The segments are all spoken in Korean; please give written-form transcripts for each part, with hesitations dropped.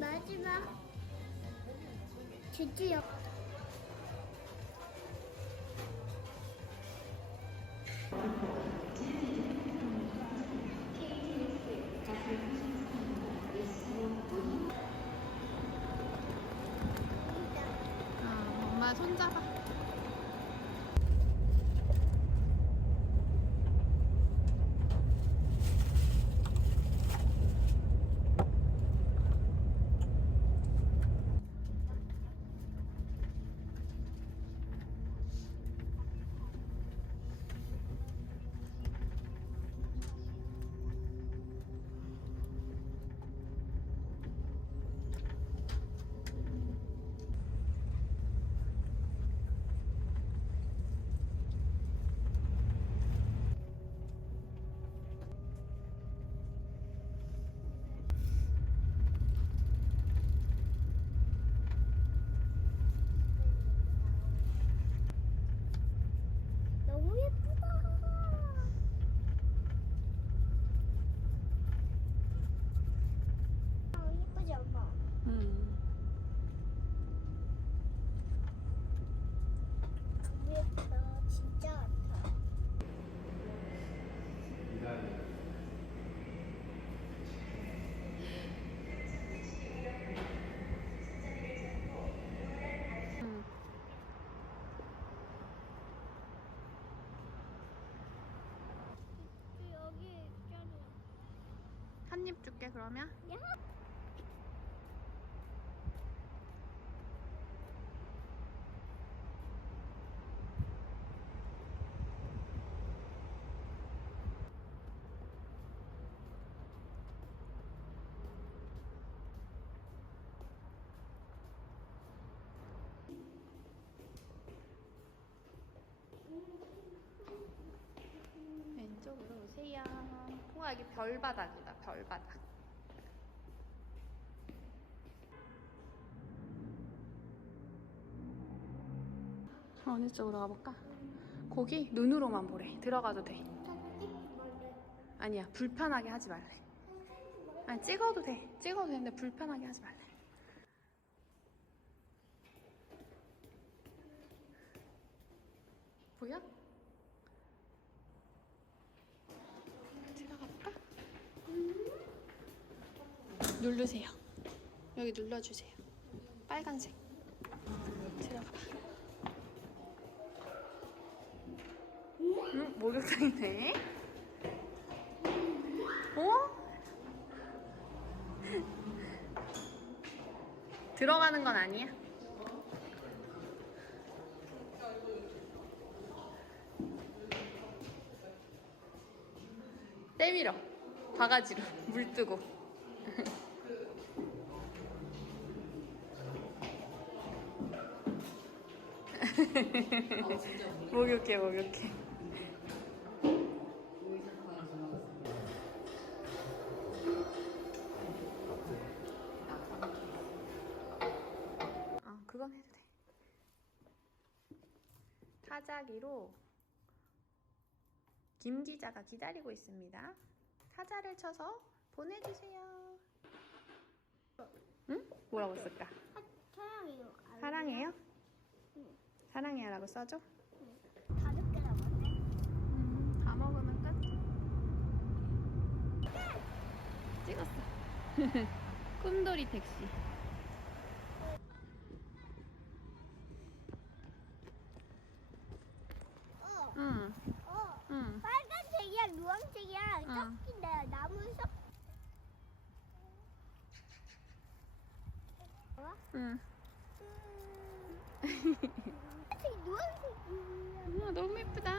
마지막 드디어 엄마 손잡아. 너무 예쁘다. 예쁘지 엄마? 너무 예쁘다. 진짜 같아. 여기 있잖아. 한 입 줄게 그러면. 야. 왼쪽으로 오세요. 우와 여기 별바닥이다. 별바닥. 어느 쪽으로 가볼까? 거기 눈으로만 보래. 들어가도 돼. 아니야 불편하게 하지 말래. 아니 찍어도 돼. 찍어도 되는데 불편하게 하지 말래. 보여? 들어갈까? 누르세요. 여기 눌러주세요. 빨간색. 들어가봐. 목욕탕이네. 어? 들어가는 건 아니야? 때밀어. 바가지로 물 뜨고. 목욕해 목욕해. 그건 해도 돼. 타자기로 김 기자가 기다리고 있습니다. 타자를 쳐서 보내주세요. 응? 뭐라고 쓸까? 사랑해요. 사랑해요? 응. 사랑해요라고 써줘? 응. 5개 남았네. 다 먹으면 끝. 찍었어. 꿈돌이 택시. 응. 응. 빨간색이야, 노란색이야. 응. 섞인다. 나무 섞. 응. 노란색이야. 우와 너무 예쁘다.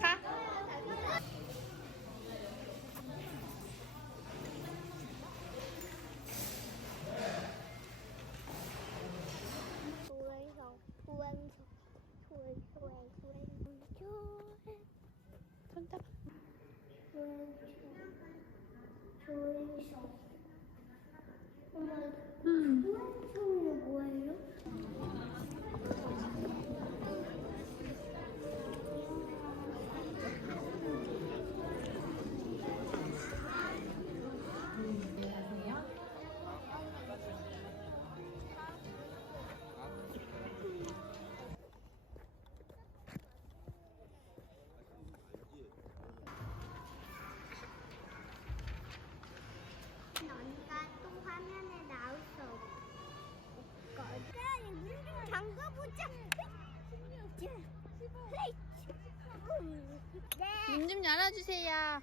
가. 조행성, 조행성, 손잡아. 조행성. 엄마, 음. 조행성은 뭐예요? 언니가 또 화면에 나올 수 없거든. 문좀 잠가보자. 네. 문 좀 열어주세요.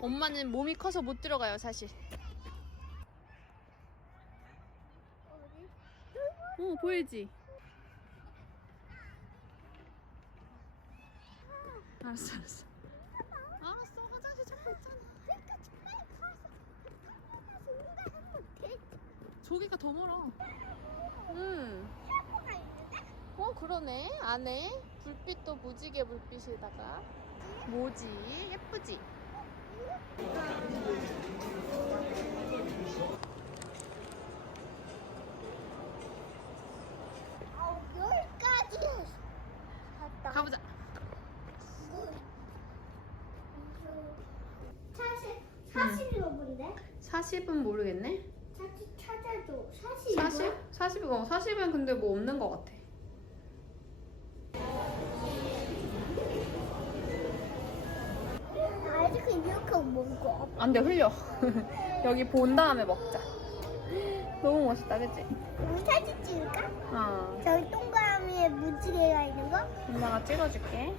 엄마는 몸이 커서 못 들어가요, 사실. 보이지? 알았어, 알았어. 알았어, 화장실 찾고 있잖아. 그러니까 정말 가서 가서 온다 하면 되지. 저기가 더 멀어. 응. 샤워가 있는데? 그러네. 안에 불빛도 무지개 불빛에다가. 뭐지? 예쁘지? 여기까지 갔다. 가보자. 사실이가 뭔데? 40은 모르겠네. 찾아줘. 사실이 40? 40은 근데 뭐 없는 것 같아. 아직 이렇게 먹어. 안 돼, 흘려. 여기 본 다음에 먹자. 너무 멋있다, 그치? 우리 사진 찍을까? 어. 저기 동그라미에 무지개가 있는 거? 엄마가 찍어줄게.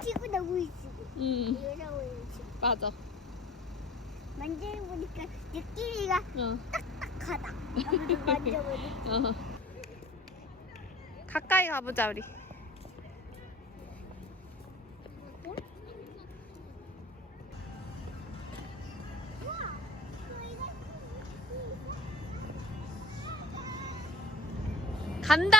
치고 나고 있지. 이러고 있지. 맞아. 만져보니까 느낌이가 어. 딱딱하다. 아무도 만져보니까. 가까이 가보자, 우리. 간다.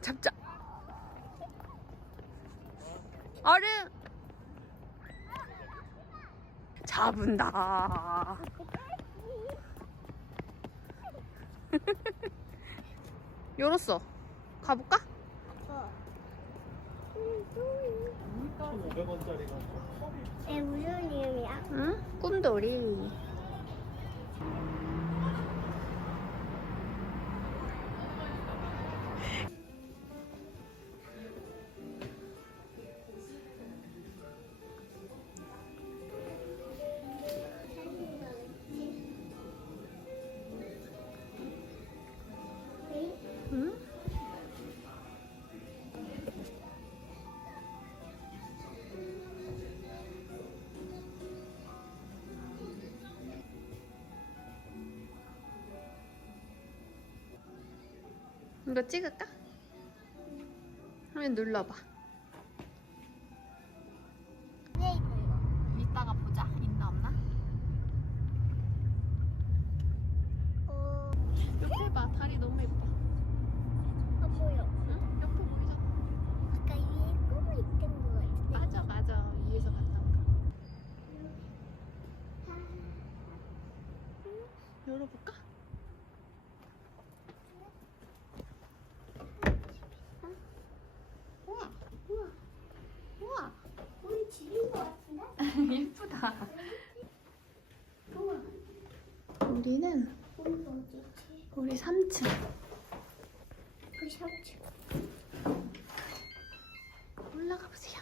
잡자. 얼음. 잡은다. 열었어. 가볼까? 1,500원짜리가 에 무슨 이름이야? 응? 꿈돌이. 응? 이거 찍을까? 화면 눌러봐. 왜 있는 거? 이따가 보자. 있나 없나? 옆에 봐. 다리 너무 예뻐. 안 보여. 응? 옆에 보이잖아. 아까 위에 꼬마 있던 거 같은데. 맞아, 맞아. 위에서 봤던 거. 열어볼까? 우와, 우와, 우와. 우리 집인 거 같은데? 예쁘다. 우와. 우리는 우리 어디지? 우리 여기 3층. 그 셔츠. 올라가 보세요.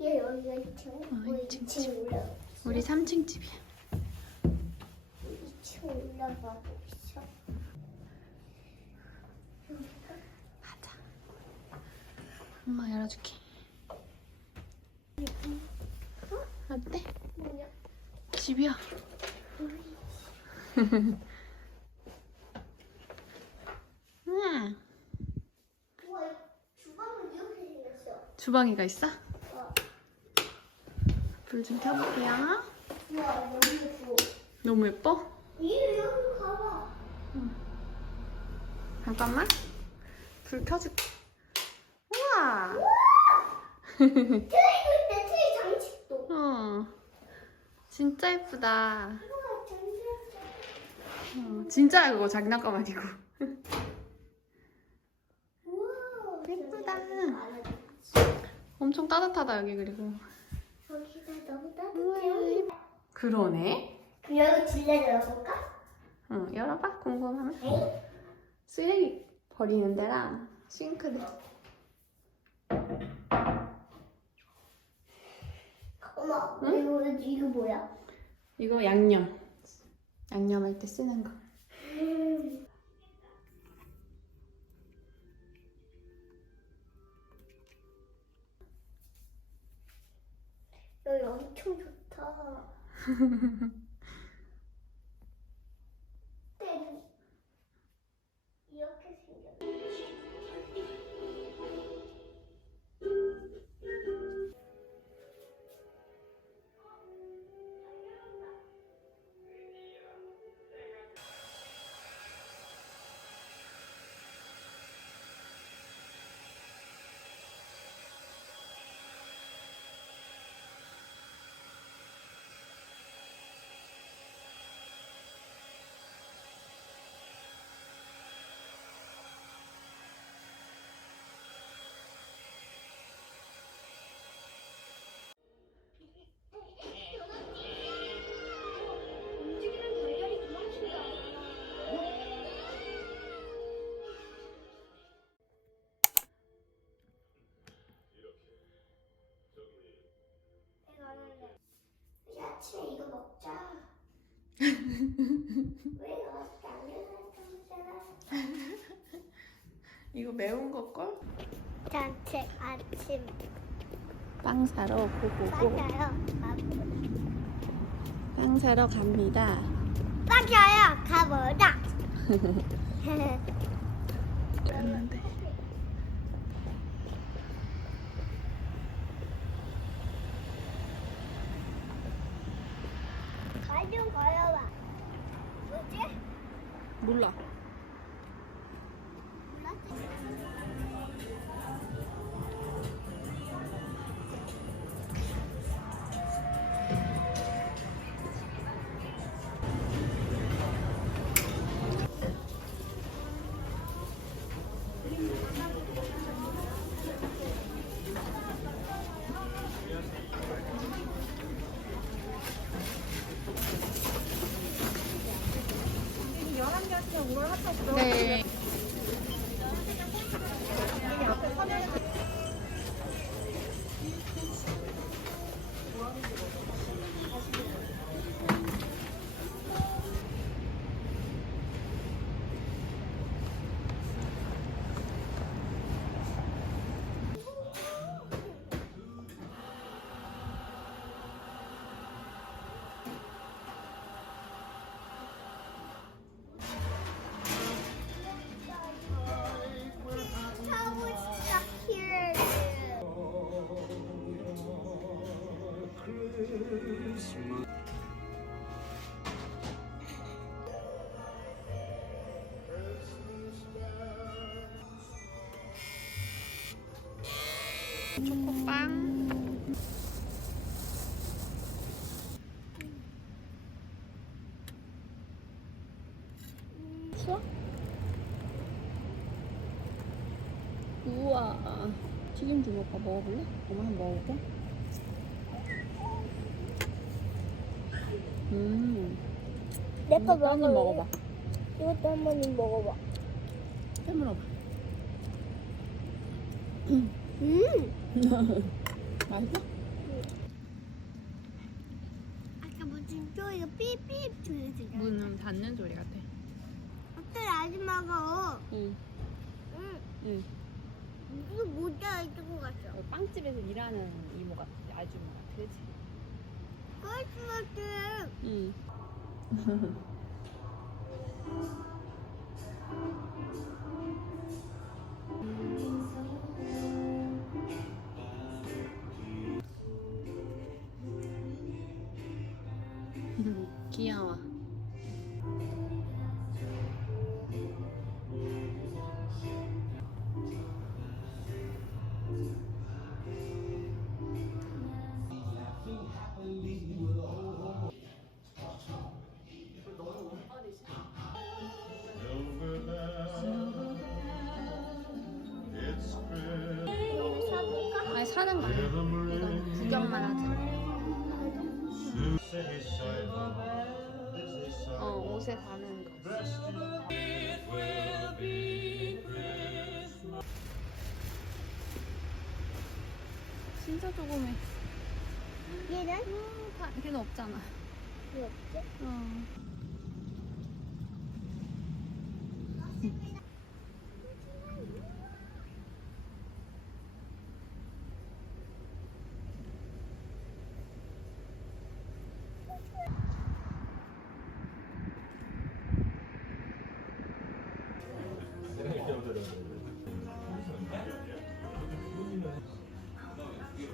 얘 여기가 2층. 우리 2층 2층 올라가. 우리 3층 집이야. 2층 올라가고 있어. 가자. 엄마 열어줄게. 어때? 뭐냐? 집이야. 응. 우와, 주방은 이렇게 생겼어. 주방이가 있어? 어. 불 좀 켜볼게요. 우와, 너무 예뻐. 너무 예뻐? 이리 여기 가봐. 잠깐만. 불 켜줄게. 우와. 트레이도 있대, 트레이 장식도. 어. 진짜 예쁘다. 우와, 장식도. 진짜야 그거 장난감 아니고. 우와, 예쁘다. 저기 엄청 따뜻하다 여기 그리고. 여기가 너무 우와, 따뜻해. 그러네. 그럼 여기 딜레 열어볼까? 응, 열어봐 궁금하면. 에이? 쓰레기 버리는 데랑 싱크대. 어머, 응? 이거 뭐야? 이거 양념. 양념할 때 쓰는 거. 여기 엄청 좋다. 땡. 이렇게 생겼네. 움직이는 달걀이 도망친다. 내가 안 할래. 우리 아침에 이거 먹자. 왜 이거밖에 안 되나? 이거 매운 거 걸? 산책 아침 빵 사러 고고고. 맞아요. 빵 사러 갑니다. 맞아요. 가보자. 됐는데. 가좀 걸어봐. 뭐지? 몰라. 네. 타고 싶다. here. 초코빵. 추워? 우와. 튀김 주먹밥 먹어볼래? 엄마 한번 먹어볼게. 내거 엄마 거는 먹어봐. 이것도 한번 먹어봐. 깨물어봐. 맛있어? 아까 무슨 소리가 삐삐 소리가 문은 닫는 소리 같아. 어떤 아줌마가 응. 응. 이거 모자 입고 갔어. 빵집에서 일하는 이모 같아. 아줌마 같아. 그치? 크리스마스 응. 귀여워. 이거 사볼까? 아니 사는 거 아니야. 이건 구경만 하자. 옷에 다는 거. 진짜 조그매. 얘는? 걔는 없잖아. 이거 없지?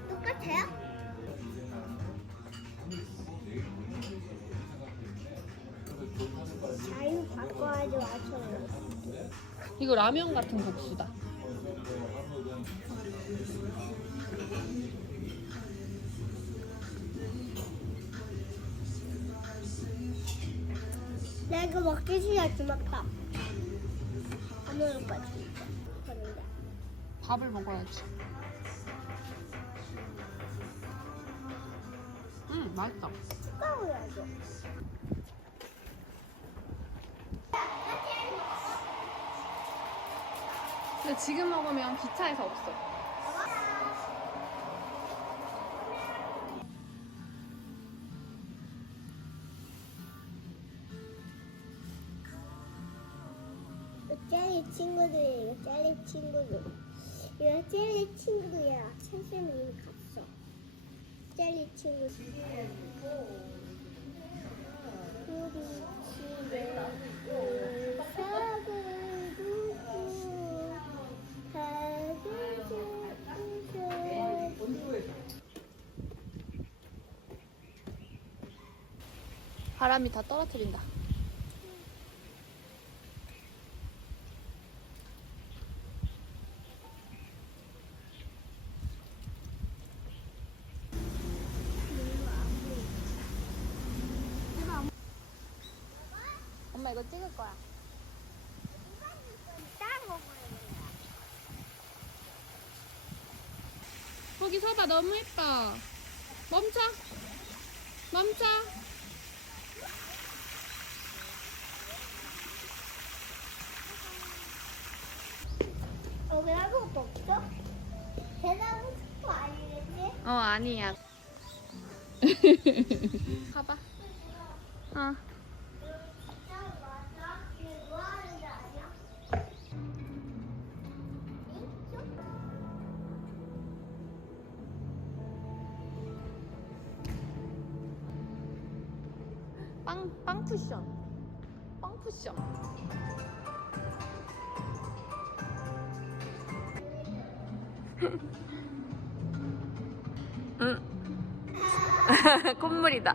똑같아요? 자유 바꿔야지 맞춰요. 이거 라면 같은 국수다. 나 이거 먹기 싫어 주먹밥. 안 먹을 거야 진짜. 그런데 밥을 먹어야지. 맛있다. 까워야죠. 근데 지금 먹으면 기차에서 없어. 이거 젤리 친구들이에요. 이거 젤리 친구들. 이거 젤리 친구들이야. 선생님이 이미 갔어. 젤리 친구. 우리 집에 의사를 두고 가고 싶으셔. 바람이 다 떨어뜨린다. 엄마 이거 찍을 거야. 따로 먹어야 돼. 거기 서봐. 너무 예뻐. 멈춰. 멈춰. 여기 아무것도 없어? 대나무 스프 아니겠지? 아니야. 가봐. 뭐 하는 게 아니야? 빵 쿠션. 빵 쿠션. 응. 콧물이다.